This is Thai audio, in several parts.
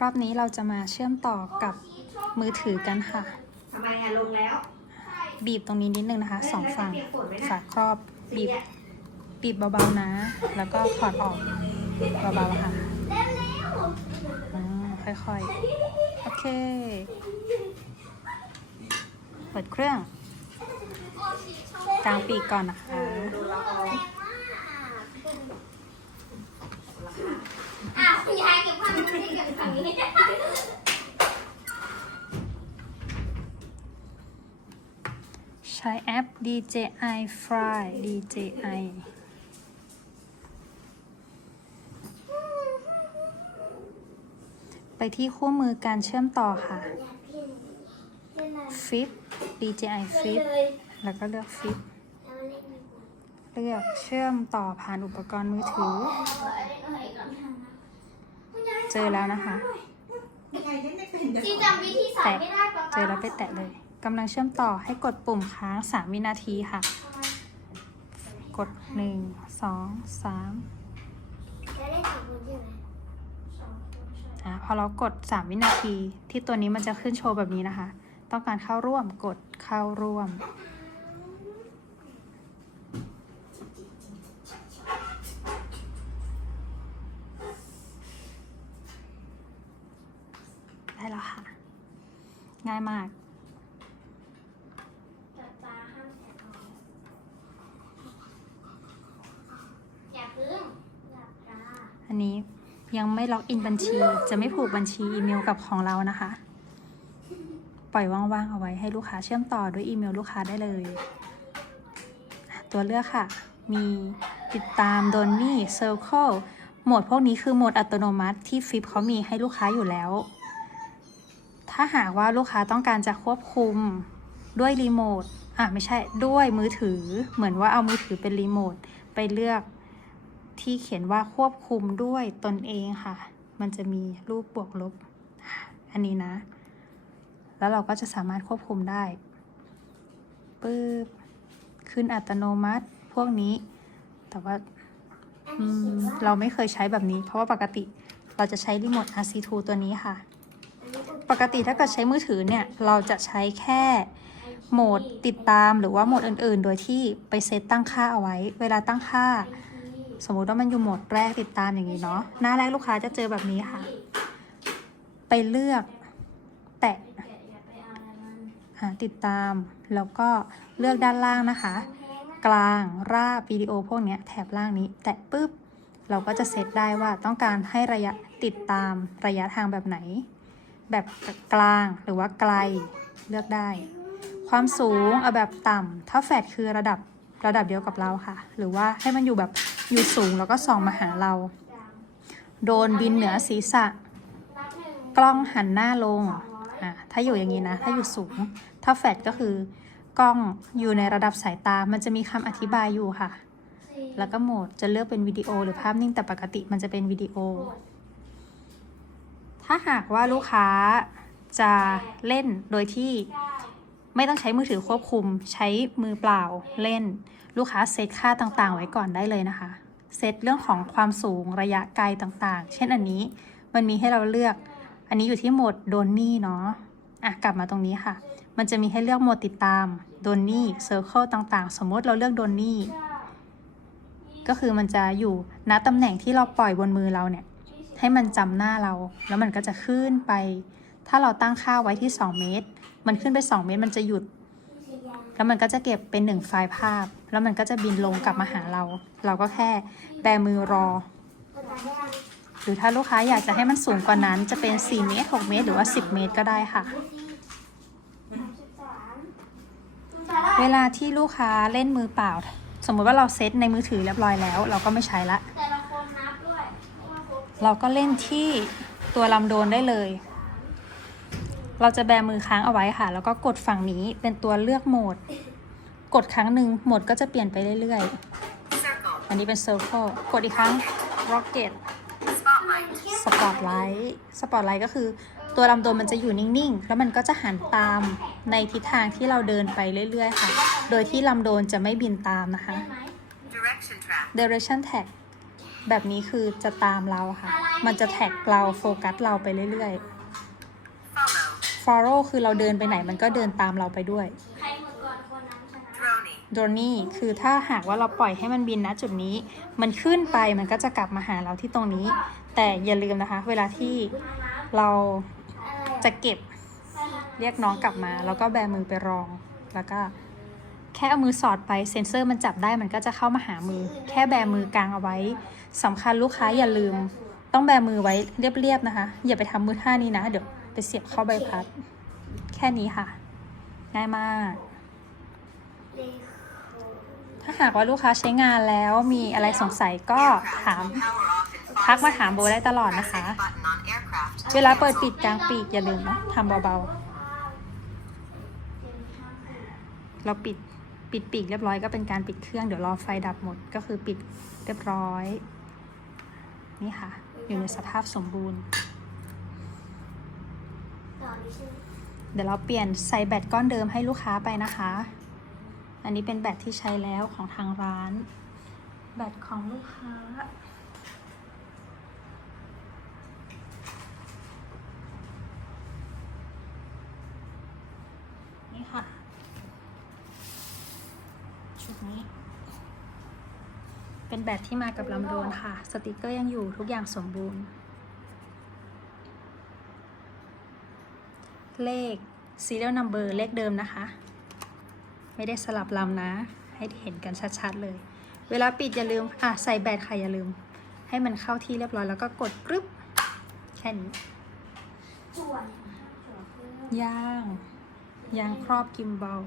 รอบนี้เราจะมาเชื่อมต่อกับมือถือกันค่ะ ทำไมอะลงแล้ว บีบตรงนี้นิดนึงนะคะสองฝั่งฝาครอบบีบบีบเบาๆนะ แล้วก็ถอดออกเบาๆค่ะอ่าค่อยๆ โอเค เปิดเครื่องกลางปีกก่อนนะคะดูละครอะคุณยายเก็บผ้ามันดีกับ ฝั่งนี้ใช้แอป DJI Fly DJI ไปที่คู่มือการเชื่อมต่อค่ะ Fit DJI เล่ Fit นเลยแล้วก็เลือก Fit แล้วเล่นดีกว่าเลือกเชื่อมต่อผ่านอุปกรณ์มือถือ เจอแล้วนะคะยังไงเล่นไม่เป็นเดี๋ยวจีจำวิธีสอนไม่ได้ปะเจอแล้วไปแตะเลยกำลังเชื่อมต่อให้กดปุ่มค้าง3วินาทีค่ะ กด1 2 3จะเล่นสองคนใช่ไหมอะพอเรากด3วินาทีที่ตัวนี้มันจะขึ้นโชว์แบบนี้นะคะ ต้องการเข้าร่วมกดเข้าร่วม แล้วค่ะ ง่ายมากจับตาห้ามแตะออกอย่าพึ่งจับตาอันนี้ยังไม่ล็อกอินบัญชี จะไม่ผูกบัญชีอีเมลกับของเรานะคะ ปล่อยว่างๆเอาไว้ให้ลูกค้าเชื่อมต่อด้วยอีเมลลูกค้าได้เลย ตัวเลือกค่ะ มีติดตามโดนนี่ Circle โหมดพวกนี้คือโหมดอัตโนมัติที่ฟิปเขามีให้ลูกค้าอยู่แล้ว ถ้าหากว่าลูกค้าต้องการจะควบคุมด้วยรีโมทอะไม่ใช่ด้วยมือถือ เหมือนว่าเอามือถือเป็นรีโมทไปเลือกที่เขียนว่าควบคุมด้วยตนเองค่ะ มันจะมีรูปบวกลบ อันนี้นะ แล้วเราก็จะสามารถควบคุมได้ปึ๊บขึ้นอัตโนมัติพวกนี้ แต่ว่าเราไม่เคยใช้แบบนี้ เพราะว่าปกติเราจะใช้รีโมท RC2 ตัวนี้ค่ะ ปกติถ้าเกิดใช้มือถือเนี่ย เราจะใช้แค่โหมดติดตามหรือว่าโหมดอื่นๆ โดยที่ไปเซตตั้งค่าเอาไว้ เวลาตั้งค่า สมมุติว่ามันอยู่โหมดแรกติดตามอย่างนี้เนาะหน้าแรกลูกค้าจะเจอแบบนี้ค่ะ ไปเลือกแตะหาติดตามแล้วก็เลือกด้านล่างนะคะ กลางราบวิดีโอพวกเนี้ยแถบล่างนี้ แตะปุ๊บเราก็จะเซตได้ว่าต้องการให้ระยะติดตามระยะทางแบบไหน แบบกลางหรือว่าไกลเลือกได้ ความสูงเอาแบบต่ำถ้าแฟดคือระดับระดับเดียวกับเราค่ะ หรือว่าให้มันอยู่แบบอยู่สูงแล้วก็ส่องมาหาเรา โดนบินเหนือศีรษะ กล้องหันหน้าลงอะถ้าอยู่อย่างนี้นะ ถ้าอยู่สูง ถ้าแฟดก็คือกล้องอยู่ในระดับสายตา มันจะมีคำอธิบายอยู่ค่ะ แล้วก็โหมดจะเลือกเป็นวิดีโอหรือภาพนิ่งแต่ปกติมันจะเป็นวิดีโอ ถ้าหากว่าลูกค้าจะเล่นโดยที่ไม่ต้องใช้มือถือควบคุม ใช้มือเปล่าเล่น ลูกค้าเซตค่าต่างๆ ไว้ก่อนได้เลยนะคะ เซตเรื่องของความสูงระยะไกลต่างๆ เช่นอันนี้มันมีให้เราเลือก อันนี้อยู่ที่โหมดโดนนี่เนาะอะกลับมาตรงนี้ค่ะ มันจะมีให้เลือกโหมดติดตามโดนนี่เซอร์เคิลต่างๆ สมมติเราเลือกโดนนี่ก็คือมันจะอยู่ณตำแหน่งที่เราปล่อยบนมือเราเนี่ย ให้มันจำหน้าเรา แล้วมันก็จะขึ้นไป ถ้าเราตั้งค่าไว้ที่ 2 เมตร มันขึ้นไป 2 เมตรมันจะหยุด แล้วมันก็จะเก็บเป็นหนึ่งไฟล์ภาพ แล้วมันก็จะบินลงกลับมาหาเรา เราก็แค่แบมือรอ หรือถ้าลูกค้าอยากจะให้มันสูงกว่านั้น จะเป็น 4 เมตร 6 เมตร หรือว่า 10 เมตรก็ได้ค่ะ เวลาที่ลูกค้าเล่นมือเปล่า สมมติว่าเราเซตในมือถือเรียบร้อยแล้ว เราก็ไม่ใช้ละ เราก็เล่นที่ตัวลำโดนได้เลย เราจะแบมือค้างเอาไว้ค่ะ แล้วก็กดฝั่งนี้เป็นตัวเลือกโหมด กดครั้งหนึ่งโหมดก็จะเปลี่ยนไปเรื่อยๆ อันนี้เป็น Circle กดอีกครั้ง Rocket Spotlight Spotlight ก็คือตัวลำโดนมันจะอยู่นิ่งๆ แล้วมันก็จะหันตามในทิศทางที่เราเดินไปเรื่อยๆ ค่ะ โดยที่ลำโดนจะไม่บินตามนะคะได้ไหม Direction track. Direction Tag แบบนี้คือจะตามเราค่ะ มันจะแท็กเราโฟกัสเราไปเรื่อยๆ follow คือเราเดินไปไหนมันก็เดินตามเราไปด้วยใครหมดนคนนั้นชนะโดนี่คือถ้าหากว่าเราปล่อยให้มันบินนะจุดนี้ มันขึ้นไปมันก็จะกลับมาหาเราที่ตรงนี้ แต่อย่าลืมนะคะ เวลาที่เราจะเก็บเรียกน้องกลับมา แล้วก็แบมือไปรองแล้วก็ แค่เอามือสอดไปเซ็นเซอร์มันจับได้มันก็จะเข้ามาหามือ แค่แบมือกลางเอาไว้สำคัญลูกค้าอย่าลืม ต้องแบมือไว้เรียบๆนะคะ อย่าไปทำมือท่านี้นะ เดี๋ยวไปเสียบเข้าใบพัด แค่นี้ค่ะ ง่ายมาก ถ้าหากว่าลูกค้าใช้งานแล้วมีอะไรสงสัยก็ถามทักมาถามโบได้ตลอดนะคะ เวลาเปิดปิดกลางปีกอย่าลืมนะทำเบาๆ เราปิด ปิดปีกเรียบร้อยก็เป็นการปิดเครื่องเดี๋ยวรอไฟดับหมดก็คือปิดเรียบร้อย นี่ค่ะ อยู่ในสภาพสมบูรณ์ เดี๋ยวเราเปลี่ยนใส่แบตก้อนเดิมให้ลูกค้าไปนะคะ อันนี้เป็นแบตที่ใช้แล้วของทางร้าน แบตของลูกค้านี่ค่ะ ชุดนี้ เป็นแบตที่มากับลำโดนค่ะ สติกเกอร์ยังอยู่ทุกอย่างสมบูรณ์ เลข serial number เลขเดิมนะคะ ไม่ได้สลับลำนะ ให้เห็นกันชัดๆเลย เวลาปิดอย่าลืม อะ ใส่แบตค่ะอย่าลืม ให้มันเข้าที่เรียบร้อยแล้วก็กดกรึบแค่นี้ส่าง ยางครอบกิมบอล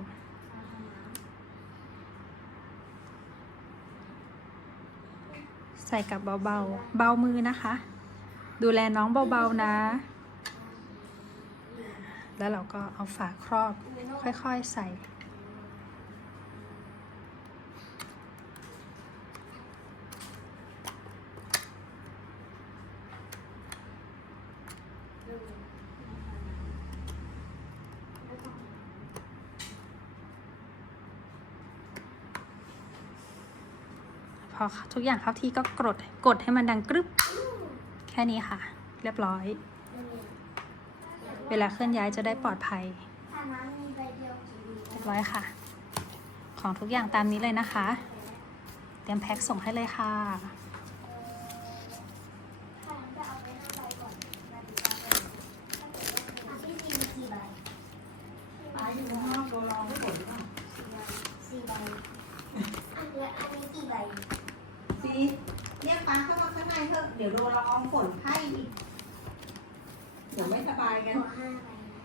ใส่กับเบาๆ เบามือนะคะ ดูแลน้องเบาๆนะ แล้วเราก็เอาฝาครอบค่อยๆใส่ อทุกอย่างเข้าที่ก็กดกดให้มันดังกรึบแค่นี้ค่ะ เรียบร้อย เวลาเคลื่อนย้ายจะได้ปลอดภัยเรียบร้อยค่ะ ของทุกอย่างตามนี้เลยนะคะ เตรียมแพ็คส่งให้เลยค่ะ ถ้าน้ำจะเอาไปห้าใบก่อนใบดีกว่าอะพี่มีกี่ใบ ป้าอยู่ข้างนอกโดนลองไม่หมดหรือเปล่า สี่ใบอันเนี้ยอันนี้กี่ใบ ซี เรียกป้าเข้ามาข้างในเถอะ เดี๋ยวโดนละอองฝนไข้อีก เดี๋ยวไม่สบายกันขอห้า